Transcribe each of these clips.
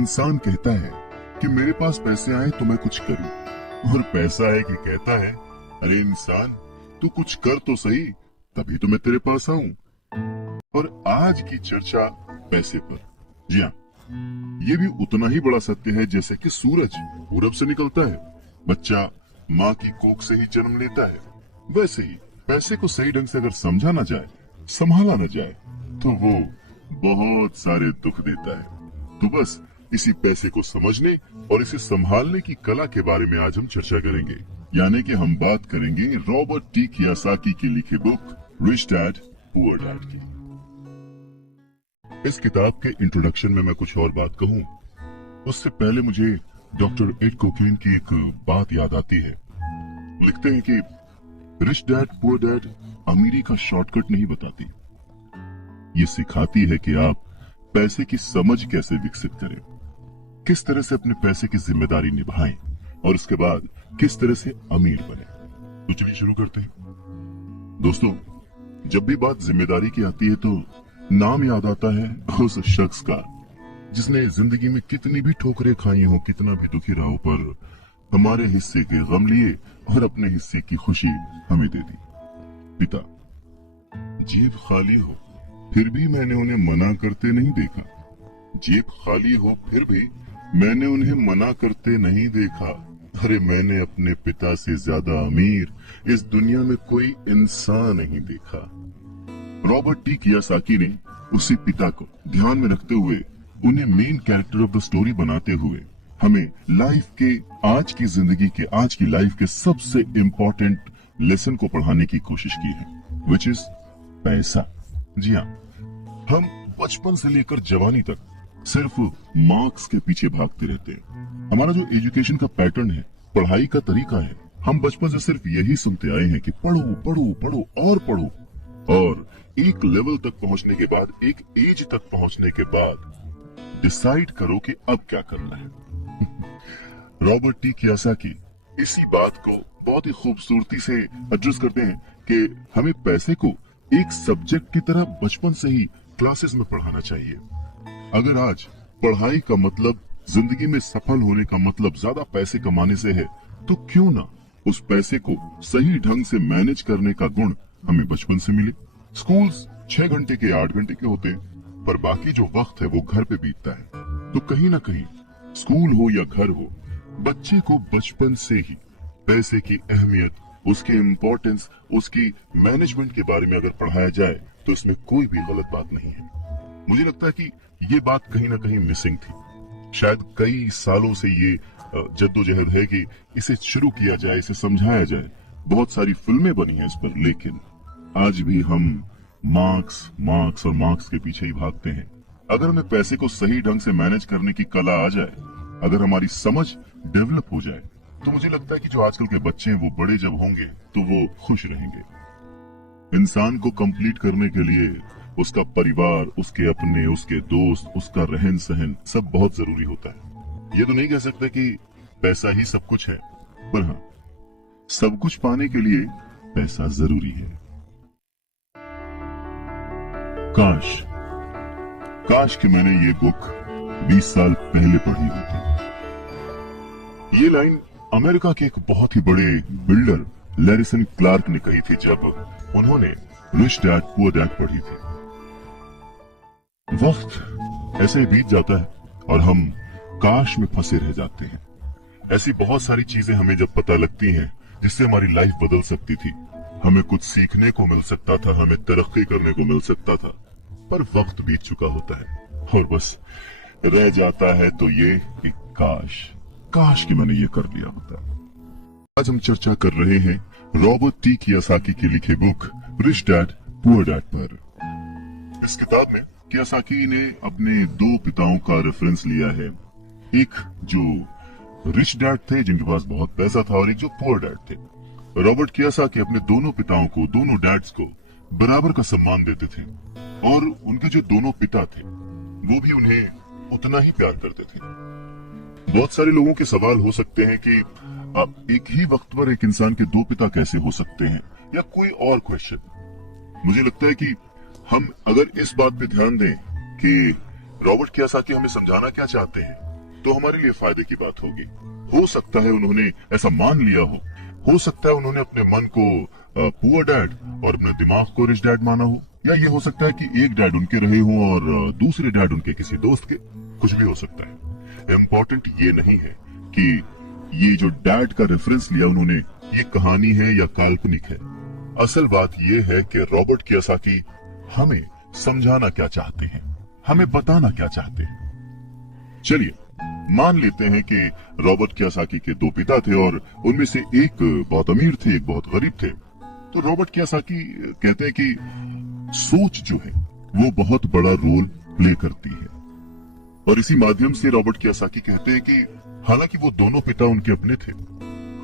इंसान कहता है कि मेरे पास पैसे आए तो मैं कुछ करूं, और पैसा है कि कहता है अरे इंसान तू कुछ कर तो सही, तभी तो मैं तेरे पास आऊं। और आज की चर्चा पैसे पर। जी हाँ, ये भी उतना ही बड़ा सत्य है जैसे कि सूरज पूरब से निकलता है, बच्चा माँ की कोख से ही जन्म लेता है, वैसे ही पैसे को सही ढंग से अगर समझा ना जाए, संभाला ना जाए, तो वो बहुत सारे दुख देता है। तो बस इसी पैसे को समझने और इसे संभालने की कला के बारे में आज हम चर्चा करेंगे। यानी कि हम बात करेंगे रॉबर्ट टी कियोसाकी की लिखी book rich dad poor dad की। इस किताब के इंट्रोडक्शन में मैं कुछ और बात कहूँ, उससे पहले मुझे डॉक्टर एड कोकेन की एक बात याद आती है। लिखते हैं कि रिच डैड पुअर डैड अमीरी का शॉर्टकट नहीं बताती, ये सिखाती है कि आप पैसे की समझ कैसे विकसित करें, किस तरह से अपने पैसे की जिम्मेदारी निभाएं और उसके बाद किस तरह से अमीर बने। तो चलिए शुरू करते हैं। दोस्तों, जब भी बात जिम्मेदारी की आती है तो नाम याद आता है उस शख्स का जिसने जिंदगी में कितनी भी ठोकरें खाई हो, कितना भी दुखी रहा हो, पर हमारे हिस्से के गम लिए और अपने हिस्से की खुशी हमें दे दी। पिता। जेब खाली हो फिर भी मैंने उन्हें मना करते नहीं देखा, जेब खाली हो फिर भी मैंने उन्हें मना करते नहीं देखा। अरे मैंने अपने पिता से ज्यादा अमीर इस दुनिया में कोई इंसान नहीं देखा। रॉबर्ट टी कियोसाकी ने उसी पिता को ध्यान में रखते हुए, उन्हें main character of the story बनाते हुए हमें लाइफ के, आज की जिंदगी के, आज की लाइफ के सबसे इम्पोर्टेंट लेसन को पढ़ाने की कोशिश की है, विच इज पैसा। जी हाँ, हम बचपन से लेकर जवानी तक सिर्फ मार्क्स के पीछे भागते रहते हैं। हमारा जो एजुकेशन का पैटर्न है, पढ़ाई का तरीका है, हम बचपन से सिर्फ यही सुनते आए हैं कि पढ़ो पढ़ो पढ़ो और पढ़ो, और एक लेवल तक पहुंचने के बाद, एक एज तक पहुंचने के बाद डिसाइड करो कि अब क्या करना है। रॉबर्ट टी कियोसाकी इसी बात को बहुत ही खूबसूरती से एड्रेस करते हैं कि हमें पैसे को एक सब्जेक्ट की तरह बचपन से ही क्लासेस में पढ़ाना चाहिए। अगर आज पढ़ाई का मतलब, जिंदगी में सफल होने का मतलब ज्यादा पैसे कमाने से है, तो क्यों ना उस पैसे को सही ढंग से मैनेज करने का गुण हमें बचपन से मिले। स्कूल्स 6 घंटे के 8 घंटे के होते हैं, पर बाकी जो वक्त है वो घर पे बीतता है। तो कहीं ना कहीं स्कूल हो या घर हो, बच्चे को बचपन से ही पैसे की अहमियत, उसकी इम्पोर्टेंस, उसकी मैनेजमेंट के बारे में अगर पढ़ाया जाए तो इसमें कोई भी गलत बात नहीं है। मुझे लगता है कि ये बात कहीं ना कहीं मिसिंग थी। शायद कई सालों से ये जद्दोजहद है कि इसे शुरू किया जाए, इसे समझाया जाए। बहुत सारी फिल्में बनी हैं इस पर, लेकिन आज भी हम मार्क्स मार्क्स और मार्क्स के पीछे ही भागते हैं। अगर हमें पैसे को सही ढंग से मैनेज करने की कला आ जाए, अगर हमारी समझ डेवलप हो जाए, तो मुझे लगता है कि जो आजकल के बच्चे हैं वो बड़े जब होंगे तो वो खुश रहेंगे। इंसान को कंप्लीट करने के लिए उसका परिवार, उसके अपने, उसके दोस्त, उसका रहन सहन सब बहुत जरूरी होता है। ये तो नहीं कह सकते कि पैसा ही सब कुछ है, पर हाँ, सब कुछ पाने के लिए पैसा जरूरी है। काश कि मैंने ये बुक 20 साल पहले पढ़ी होती। ये लाइन अमेरिका के एक बहुत ही बड़े बिल्डर लैरिसन क्लार्क ने कही थी जब उन्होंने रिच डैड पुअर डैड पढ़ी थी। वक्त ऐसे ही बीत जाता है और हम काश में फंसे रह जाते हैं। ऐसी बहुत सारी चीजें हमें जब पता लगती हैं जिससे हमारी लाइफ बदल सकती थी, हमें कुछ सीखने को मिल सकता था, हमें तरक्की करने को मिल सकता था, पर वक्त बीत चुका होता है और बस रह जाता है तो ये कि काश कि मैंने ये कर लिया होता। आज हम चर्चा कर रहे हैं रॉबर्ट टी कियोसाकी की लिखी book rich dad poor dad पर। इस किताब में कियोसाकी ने अपने 2 पिताओं का रेफरेंस लिया है। एक जो रिच डैड थे जिनके पास बहुत पैसा था, और एक जो पुअर डैड थे। रॉबर्ट कियोसाकी अपने दोनों पिताओं को, दोनों डैड्स को बराबर का सम्मान देते थे, और उनके जो दोनों पिता थे वो भी उन्हें उतना ही प्यार करते थे। बहुत सारे लोगों के सवाल हो सकते हैं कि अब एक ही वक्त पर एक इंसान के 2 पिता कैसे हो सकते हैं, या कोई और क्वेश्चन। मुझे लगता है कि हम अगर इस बात पे ध्यान दें कि रॉबर्ट कियोसाकी हमें समझाना क्या चाहते हैं, तो हमारे लिए फायदे की बात होगी। हो सकता है उन्होंने ऐसा मान लिया हो सकता है उन्होंने अपने मन को पुअर डैड और अपने दिमाग को रिच डैड माना हो, या ये हो सकता है कि एक डैड उनके रहे हों और दूसरे डैड उनके किसी दोस्त के। कुछ भी हो सकता है। इम्पोर्टेंट ये नहीं है कि ये जो डैड का रेफरेंस लिया उन्होंने, ये कहानी है या काल्पनिक है। असल बात ये है कि रॉबर्ट कियोसाकी हमें समझाना क्या चाहते हैं, हमें बताना क्या चाहते हैं। चलिए मान लेते हैं कि रॉबर्ट कियोसाकी के दो पिता थे और उनमें से एक बहुत अमीर थे, एक बहुत गरीब थे। तो रॉबर्ट कियोसाकी कहते हैं कि सोच जो है वो बहुत बड़ा रोल प्ले करती है, और इसी माध्यम से रॉबर्ट कियोसाकी कहते हैं कि हालांकि वो दोनों पिता उनके अपने थे,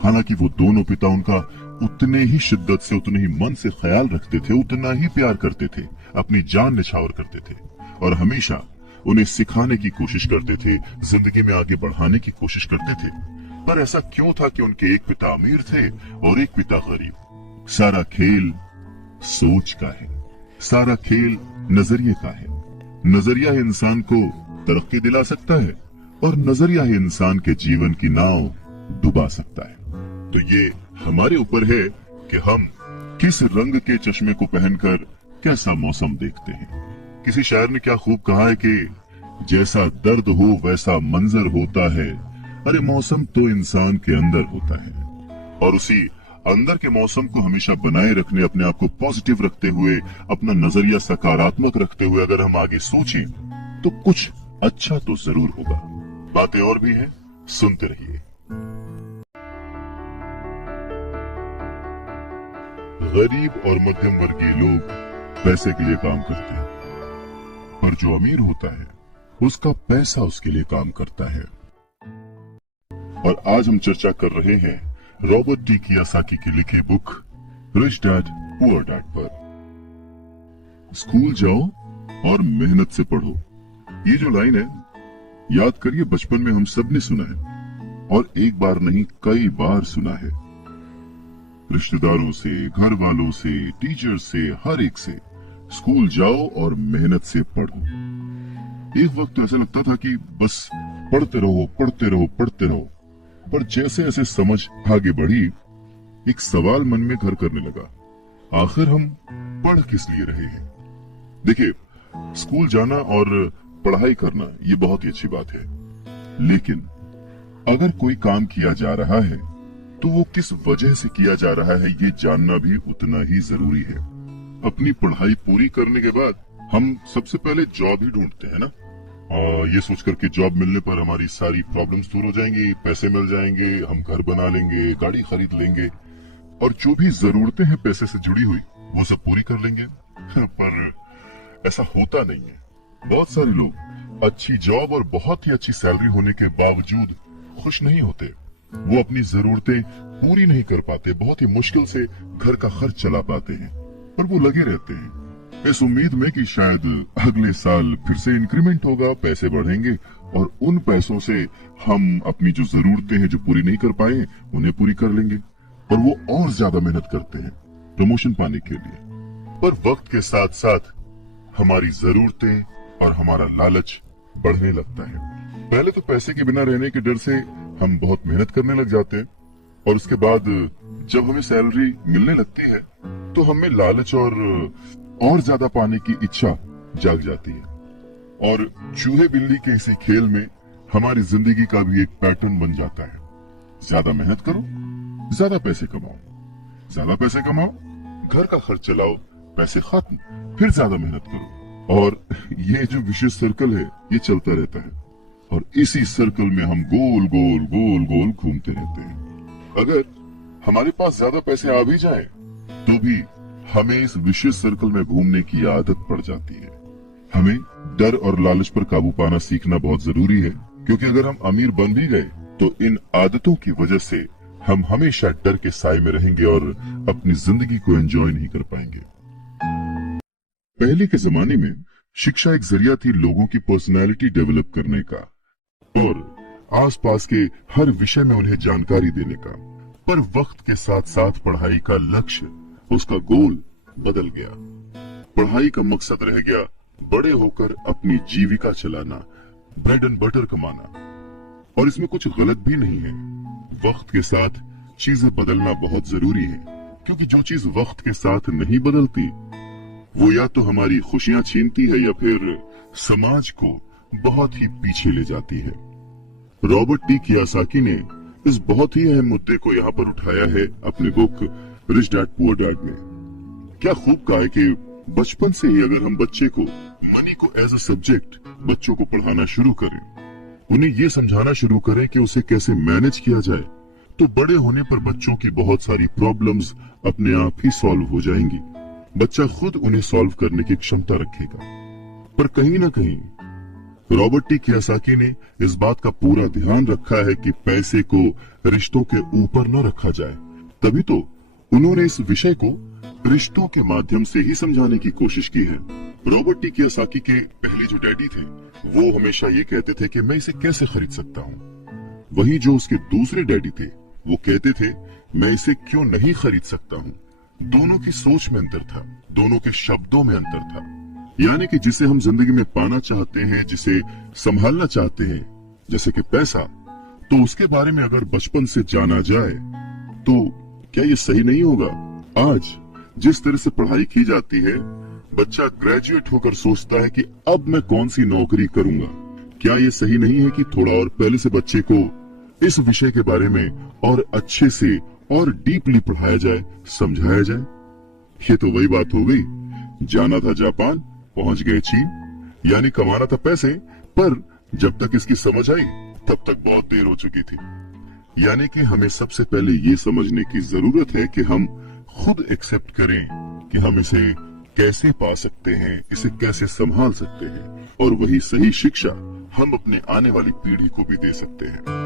हालांकि वो दोनों पिता उनका उतने ही शिद्दत से, उतने ही मन से ख्याल रखते थे, उतना ही प्यार करते थे, अपनी जान निछावर करते थे और हमेशा उन्हें सिखाने की कोशिश करते थे, जिंदगी में आगे बढ़ाने की कोशिश करते थे। पर ऐसा क्यों था कि उनके एक पिता अमीर थे और एक पिता गरीब? सारा खेल सोच का है, सारा खेल नजरिए का है। नजरिया ही इंसान को तरक्की दिला सकता है और नजरिया ही इंसान के जीवन की नाव डुबा सकता है। तो ये हमारे ऊपर है कि हम किस रंग के चश्मे को पहनकर कैसा मौसम देखते हैं। किसी शायर ने क्या खूब कहा है कि जैसा दर्द हो वैसा मंजर होता है, अरे मौसम तो इंसान के अंदर होता है। और उसी अंदर के मौसम को हमेशा बनाए रखने, अपने आप को पॉजिटिव रखते हुए, अपना नजरिया सकारात्मक रखते हुए अगर हम आगे सोचें तो कुछ अच्छा तो जरूर होगा। बातें और भी हैं, सुनते रहिए। गरीब और मध्यम वर्गीय लोग पैसे के लिए काम करते हैं, पर जो अमीर होता है उसका पैसा उसके लिए काम करता है। और आज हम चर्चा कर रहे हैं रॉबर्ट टी कियोसाकी की लिखी book rich dad poor dad पर। स्कूल जाओ और मेहनत से पढ़ो, ये जो लाइन है याद करिए, बचपन में हम सब ने सुना है और एक बार नहीं कई बार सुना है। रिश्तेदारों से, घर वालों से, टीचर से, हर एक से, स्कूल जाओ और मेहनत से पढ़ो। एक वक्त तो ऐसा लगता था कि बस पढ़ते रहो पढ़ते रहो पढ़ते रहो, पर जैसे जैसे समझ आगे बढ़ी एक सवाल मन में घर करने लगा, आखिर हम पढ़ किस लिए रहे हैं? देखिए, स्कूल जाना और पढ़ाई करना ये बहुत ही अच्छी बात है, लेकिन अगर कोई काम किया जा रहा है तो वो किस वजह से किया जा रहा है ये जानना भी उतना ही जरूरी है। अपनी पढ़ाई पूरी करने के बाद हम सबसे पहले जॉब ही ढूंढते हैं ना, और ये सोचकर कि जॉब मिलने पर हमारी सारी प्रॉब्लम्स दूर हो जाएंगी, पैसे मिल जाएंगे, हम घर बना लेंगे, गाड़ी खरीद लेंगे और जो भी जरूरतें हैं पैसे से जुड़ी हुई वो सब पूरी कर लेंगे। पर ऐसा होता नहीं है। बहुत सारे लोग अच्छी जॉब और बहुत ही अच्छी सैलरी होने के बावजूद खुश नहीं होते। वो अपनी जरूरतें पूरी नहीं कर पाते, बहुत ही मुश्किल से घर का खर्च चला पाते हैं, पर वो लगे रहते हैं इस उम्मीद में कि शायद अगले साल फिर से इंक्रीमेंट होगा, पैसे बढ़ेंगे और उन पैसों से हम अपनी जो जरूरतें हैं जो पूरी नहीं कर पाए उन्हें पूरी कर लेंगे। और वो और ज्यादा मेहनत करते हैं प्रमोशन पाने के लिए। पर वक्त के साथ साथ हमारी जरूरतें और हमारा लालच बढ़ने लगता है। पहले तो पैसे के बिना रहने के डर से हम बहुत मेहनत करने लग जाते हैं, और उसके बाद जब हमें सैलरी मिलने लगती है तो हमें लालच और ज्यादा पाने की इच्छा जाग जाती है। और चूहे बिल्ली के इसी खेल में हमारी जिंदगी का भी एक पैटर्न बन जाता है। ज्यादा मेहनत करो, ज्यादा पैसे कमाओ, ज्यादा पैसे कमाओ, घर का खर्च चलाओ, पैसे खत्म, फिर ज्यादा मेहनत करो, और ये जो विशेष सर्कल है ये चलता रहता है। और इसी सर्कल में हम गोल गोल गोल गोल घूमते रहते हैं। अगर हमारे पास ज्यादा पैसे आ भी जाए तो भी हमें इस विशेष सर्कल में घूमने की आदत पड़ जाती है। हमें डर और लालच पर काबू पाना सीखना बहुत जरूरी है, क्योंकि अगर हम अमीर बन भी गए तो इन आदतों की वजह से हम हमेशा डर के साए में रहेंगे और अपनी जिंदगी को एंजॉय नहीं कर पाएंगे। पहले के जमाने में शिक्षा एक जरिया थी लोगों की पर्सनैलिटी डेवलप करने का और आसपास के हर विषय में उन्हें जानकारी देने का। पर वक्त के साथ साथ पढ़ाई का लक्ष्य, उसका गोल बदल गया। पढ़ाई का मकसद रह गया बड़े होकर अपनी जीविका चलाना, ब्रेड एंड बटर कमाना। और इसमें कुछ गलत भी नहीं है। वक्त के साथ चीजें बदलना बहुत जरूरी है, क्योंकि जो चीज वक्त के साथ नहीं बदलती वो या तो हमारी खुशियां छीनती है या फिर समाज को बहुत ही पीछे ले जाती है। रॉबर्ट टी कियोसाकी ने इस बहुत ही अहम मुद्दे को यहाँ पर उठाया है अपने book rich dad poor dad में। क्या खूब कहा है कि बचपन से ही अगर हम बच्चे को मनी को एज अ सब्जेक्ट बच्चों को पढ़ाना शुरू करें, उन्हें ये समझाना शुरू करें कि उसे कैसे मैनेज किया जाए, तो बड़े होने पर बच्चों की बहुत सारी प्रॉब्लम्स अपने आप ही सॉल्व हो जाएंगी। बच्चा खुद उन्हें सॉल्व करने की क्षमता रखेगा। पर कहीं ना कहीं रॉबर्ट टी कियोसाकी ने इस बात का पूरा ध्यान रखा है कि पैसे को रिश्तों के ऊपर न रखा जाए। तभी तो उन्होंने इस विषय को रिश्तों के माध्यम से ही समझाने की कोशिश की है। रॉबर्ट टी कियोसाकी के पहले जो डैडी थे वो हमेशा ये कहते थे कि मैं इसे कैसे खरीद सकता हूँ। वहीं जो उसके दूसरे डैडी थे वो कहते थे मैं इसे क्यों नहीं खरीद सकता हूँ। दोनों की सोच में अंतर था, दोनों के शब्दों में अंतर था। यानी कि जिसे हम जिंदगी में पाना चाहते हैं, जिसे संभालना चाहते हैं, जैसे कि पैसा, तो उसके बारे में अगर बचपन से जाना जाए तो क्या ये सही नहीं होगा? आज जिस तरह से पढ़ाई की जाती है, बच्चा ग्रेजुएट होकर सोचता है कि अब मैं कौन सी नौकरी करूंगा। क्या ये सही नहीं है कि थोड़ा और पहले से बच्चे को इस विषय के बारे में और अच्छे से और डीपली पढ़ाया जाए, समझाया जाए? ये तो वही बात हो गई, जाना था जापान, पहुंच गए चीन। यानी कमाना था पैसे, पर जब तक इसकी समझ आई तब तक बहुत देर हो चुकी थी। यानी कि हमें सबसे पहले ये समझने की जरूरत है कि हम खुद एक्सेप्ट करें कि हम इसे कैसे पा सकते हैं, इसे कैसे संभाल सकते हैं, और वही सही शिक्षा हम अपने आने वाली पीढ़ी को भी दे सकते हैं।